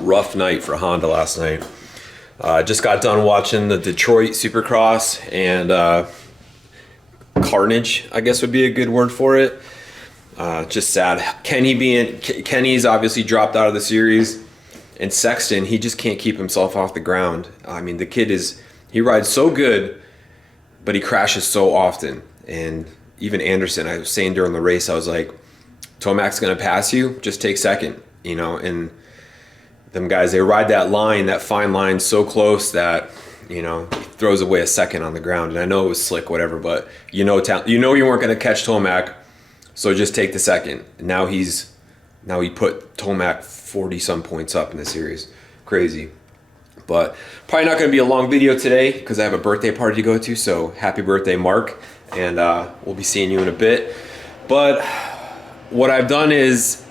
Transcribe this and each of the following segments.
rough night for Honda last night. Just got done watching the Detroit Supercross and Carnage, I guess would be a good word for it. Just sad. Kenny's obviously dropped out of the series, and Sexton, he just can't keep himself off the ground. I mean, the kid he rides so good, but he crashes so often. And even Anderson, I was saying during the race, I was like, Tomac's gonna pass you, just take second, you know. And them guys, they ride that fine line so close that, you know, he throws away a second on the ground. And I know it was slick, whatever, but you know you weren't gonna catch Tomac, so just take the second. And now he put Tomac 40 some points up in the series. Crazy. But probably not gonna be a long video today because I have a birthday party to go to, so happy birthday, Mark. And we'll be seeing you in a bit. But what I've done is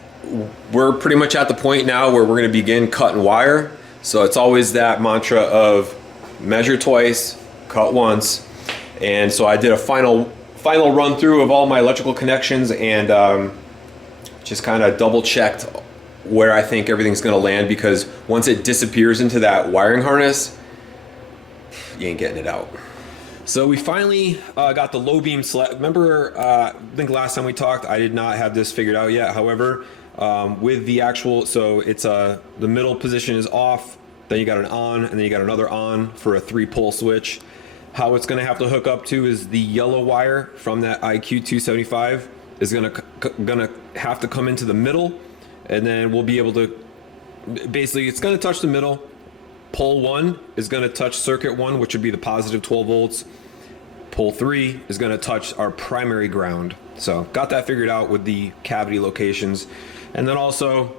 we're pretty much at the point now where we're going to begin cutting wire. So it's always that mantra of measure twice, cut once. And so I did a final run through of all my electrical connections and just kind of double checked where I think everything's going to land, because once it disappears into that wiring harness, you ain't getting it out. So we finally got the low beam select. Remember, I think last time we talked, I did not have this figured out yet. However, with the actual, so it's the middle position is off, then you got an on, and then you got another on for a 3-pole switch. How it's gonna have to hook up to is the yellow wire from that IQ 275 is gonna have to come into the middle, and then we'll be able to, basically it's gonna touch the middle. Pole 1 is going to touch circuit 1, which would be the positive 12 volts. Pole 3 is going to touch our primary ground. So got that figured out with the cavity locations. And then also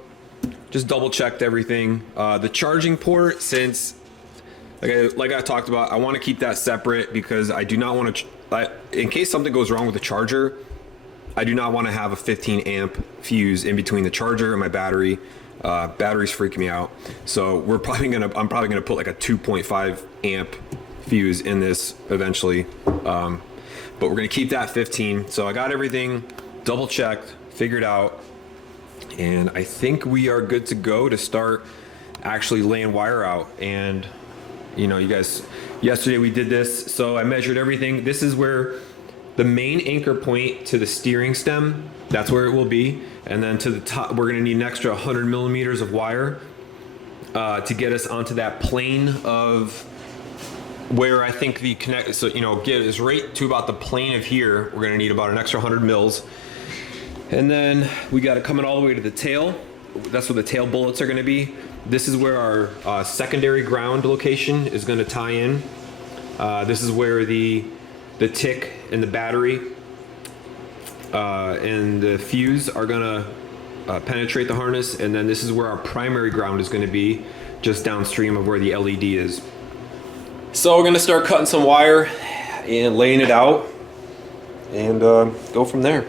just double checked everything. The charging port, since like I talked about, I want to keep that separate because I do not want to, in case something goes wrong with the charger, I do not want to have a 15 amp fuse in between the charger and my battery. Batteries freak me out, so I'm probably gonna put like a 2.5 amp fuse in this eventually, but we're gonna keep that 15. So I got everything double checked, figured out, and I think we are good to go to start actually laying wire out. And you know, you guys, yesterday we did this, so I measured everything. This is where the main anchor point to the steering stem, that's where it will be. And then to the top, we're gonna need an extra 100 millimeters of wire to get us onto that plane of where I think the connect, so, you know, get us right to about the plane of here. We're gonna need about an extra 100 mils. And then we got it coming all the way to the tail. That's where the tail bullets are gonna be. This is where our secondary ground location is gonna tie in. This is where the tick and the battery and the fuse are gonna penetrate the harness, and then this is where our primary ground is gonna be, just downstream of where the LED is. So we're gonna start cutting some wire and laying it out and go from there.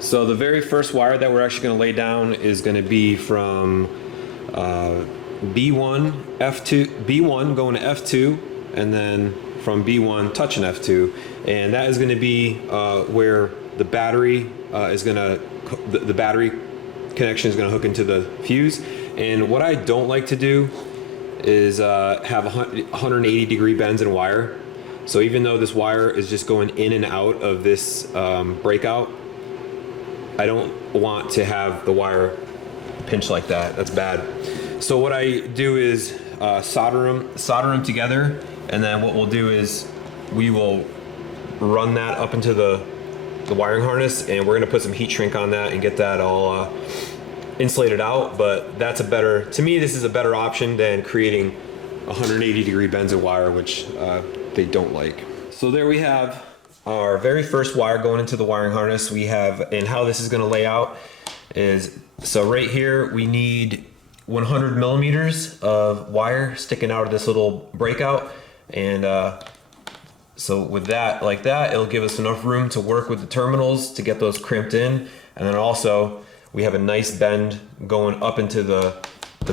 So the very first wire that we're actually gonna lay down is gonna be from B1 going to F2, and then from B1 touching F2, and that is going to be where the battery the battery connection is going to hook into the fuse. And what I don't like to do is have 180 degree bends in wire. So even though this wire is just going in and out of this breakout, I don't want to have the wire pinch like that. That's bad. So what I do is solder them together, and then what we'll do is we will run that up into the wiring harness, and we're gonna put some heat shrink on that and get that all insulated out. But that's to me, this is a better option than creating 180 degree bends of wire, which they don't like. So there we have our very first wire going into the wiring harness. And how this is gonna lay out is, so right here we need 100 millimeters of wire sticking out of this little breakout. And so with that, like that, it'll give us enough room to work with the terminals to get those crimped in. And then also we have a nice bend going up into the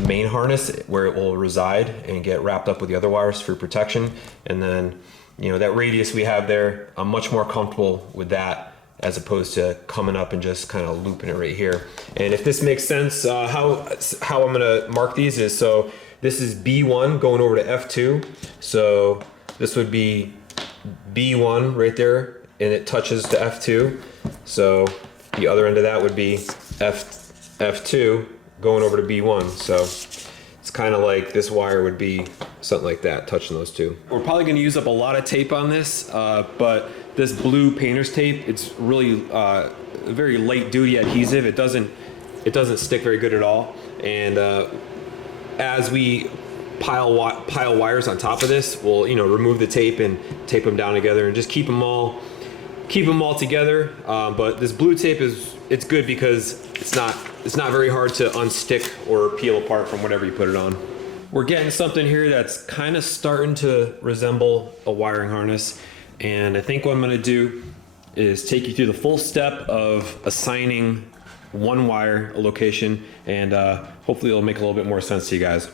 main harness where it will reside and get wrapped up with the other wires for protection. And then, you know, that radius we have there, I'm much more comfortable with that as opposed to coming up and just kind of looping it right here. And if this makes sense, how I'm gonna mark these is, so this is B1 going over to F2. So this would be B1 right there, and it touches to F2. So the other end of that would be F2 going over to B1. So it's kind of like this wire would be something like that, touching those two. We're probably gonna use up a lot of tape on this, but this blue painter's tape, it's really very light duty adhesive. It doesn't stick very good at all. And as we pile wires on top of this, we'll remove the tape and tape them down together and just keep them all together. But this blue tape it's good because it's not very hard to unstick or peel apart from whatever you put it on. We're getting something here that's kind of starting to resemble a wiring harness, and I think what I'm going to do is take you through the full step of assigning one wire a location, and hopefully it'll make a little bit more sense to you guys.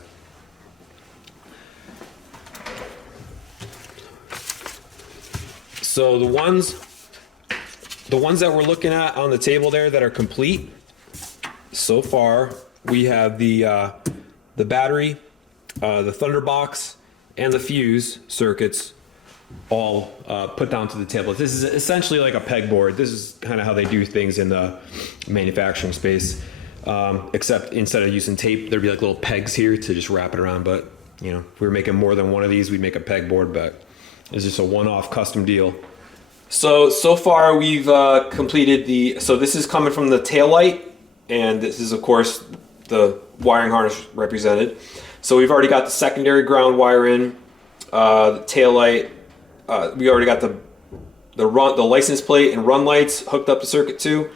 So the ones that we're looking at on the table there that are complete so far, we have the battery, the thunder box, and the fuse circuits all put down to the table. This is essentially like a pegboard. This is kind of how they do things in the manufacturing space, except instead of using tape, there'd be like little pegs here to just wrap it around. But if we were making more than one of these, we'd make a pegboard, but it's just a one-off custom deal. So far we've completed so this is coming from the tail light, and this is of course the wiring harness represented. So we've already got the secondary ground wire in, the tail light. We already got the license plate and run lights hooked up to circuit 2.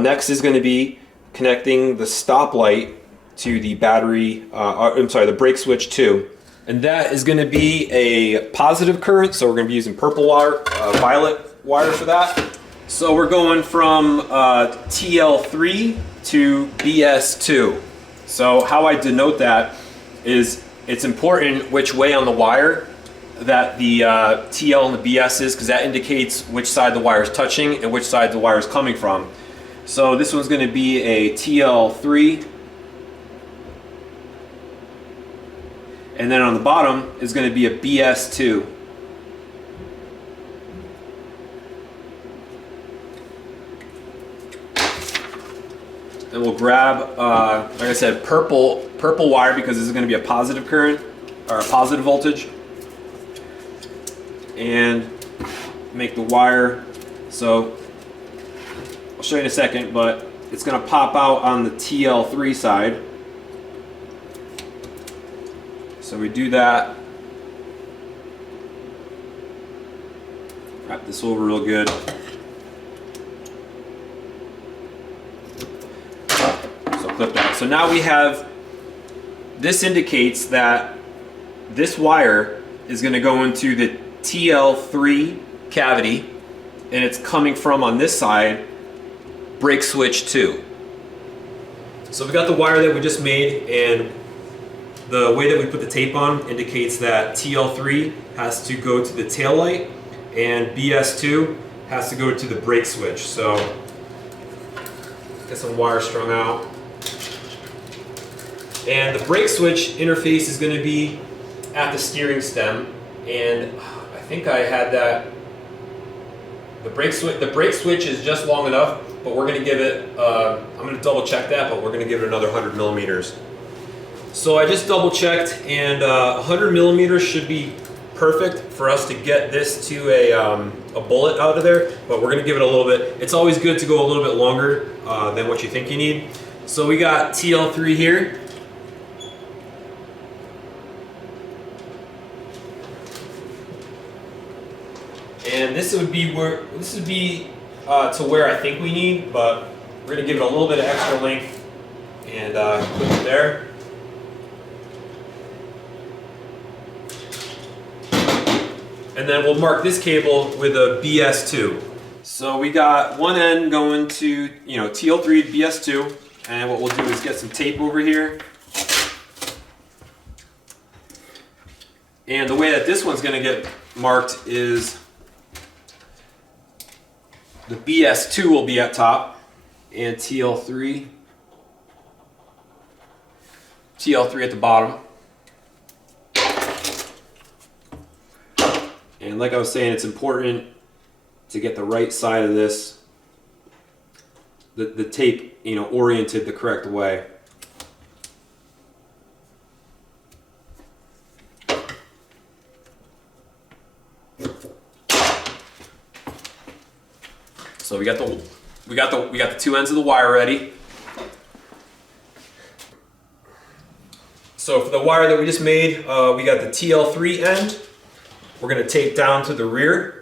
Next is going to be connecting the stop light to the battery. The brake switch 2, and that is going to be a positive current. So we're going to be using purple wire, violet wire for that. So we're going from TL3 to BS2. So how I denote that is it's important which way on the wire that the TL and the BS is, because that indicates which side the wire is touching and which side the wire is coming from. So this one's going to be a TL3, and then on the bottom is going to be a BS2. And we'll grab, like I said, purple wire, because this is going to be a positive current or a positive voltage, and make the wire. So I'll show you in a second, but it's going to pop out on the TL3 side. So we do that. Wrap this over real good. Clip that. So now we have, this indicates that this wire is going to go into the TL3 cavity, and it's coming from, on this side, brake switch 2. So we got the wire that we just made, and the way that we put the tape on indicates that TL3 has to go to the tail light and BS2 has to go to the brake switch. So get some wire strung out. And the brake switch interface is going to be at the steering stem, and I think I had that. The brake switch is just long enough, but we're going to give it. I'm going to double check that, but we're going to give it another 100 millimeters. So I just double checked, and 100 millimeters should be perfect for us to get this to a bullet out of there. But we're going to give it a little bit. It's always good to go a little bit longer than what you think you need. So we got TL3 here. And this would be to where I think we need, but we're going to give it a little bit of extra length and put it there. And then we'll mark this cable with a BS2. So we got one end going to TL3 to BS2, and what we'll do is get some tape over here. And the way that this one's going to get marked is The BS2 will be at top, and TL3 at the bottom. And like I was saying, it's important to get the right side of this, the tape, you know, oriented the correct way. So we got the two ends of the wire ready. So for the wire that we just made, we got the TL3 end. We're going to tape down to the rear.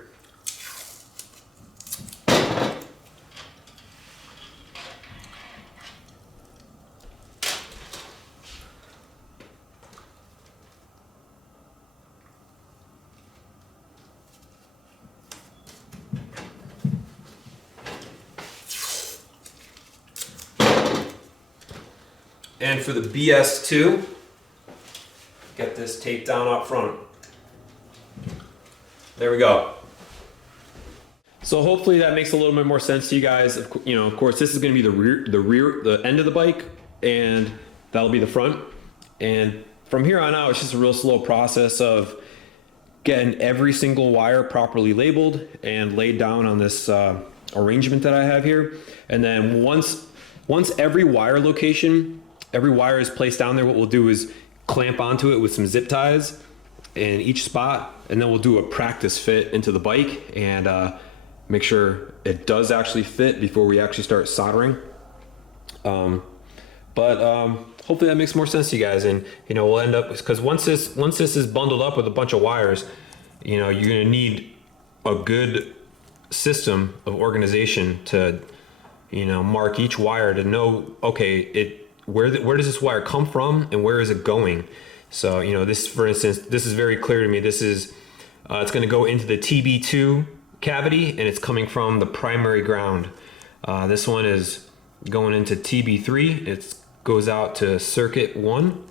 And for the BS2, get this taped down up front. There we go. So hopefully that makes a little bit more sense to you guys. You know, of course, this is going to be the end of the bike, and that'll be the front. And from here on out, it's just a real slow process of getting every single wire properly labeled and laid down on this arrangement that I have here. And then once every wire location, every wire is placed down there, what we'll do is clamp onto it with some zip ties in each spot, and then we'll do a practice fit into the bike and make sure it does actually fit before we actually start soldering. Hopefully that makes more sense to you guys, and you know, we'll end up, because once this is bundled up with a bunch of wires, you know, you're gonna need a good system of organization to, you know, mark each wire to know, okay, where does this wire come from and where is it going? So, you know, this, for instance, this is very clear to me. This is, it's going to go into the TB2 cavity, and it's coming from the primary ground. This one is going into TB3. It goes out to circuit 1,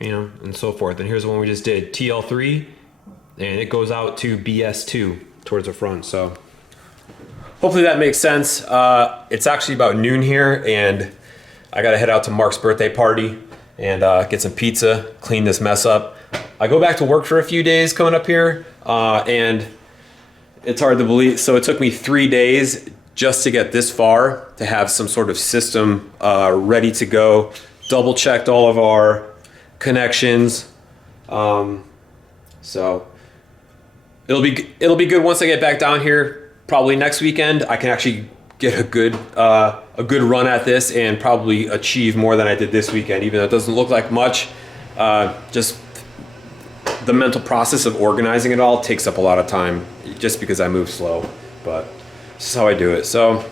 you know, and so forth. And here's the one we just did, TL3, and it goes out to BS2 towards the front. So hopefully that makes sense. It's actually about noon here, and I gotta head out to Mark's birthday party and get some pizza, clean this mess up. I go back to work for a few days coming up here, and it's hard to believe. So it took me 3 days just to get this far, to have some sort of system ready to go. Double checked all of our connections. So it'll be good once I get back down here. Probably next weekend, I can actually get a good run at this and probably achieve more than I did this weekend, even though it doesn't look like much. Just the mental process of organizing it all takes up a lot of time just because I move slow, but this is how I do it. So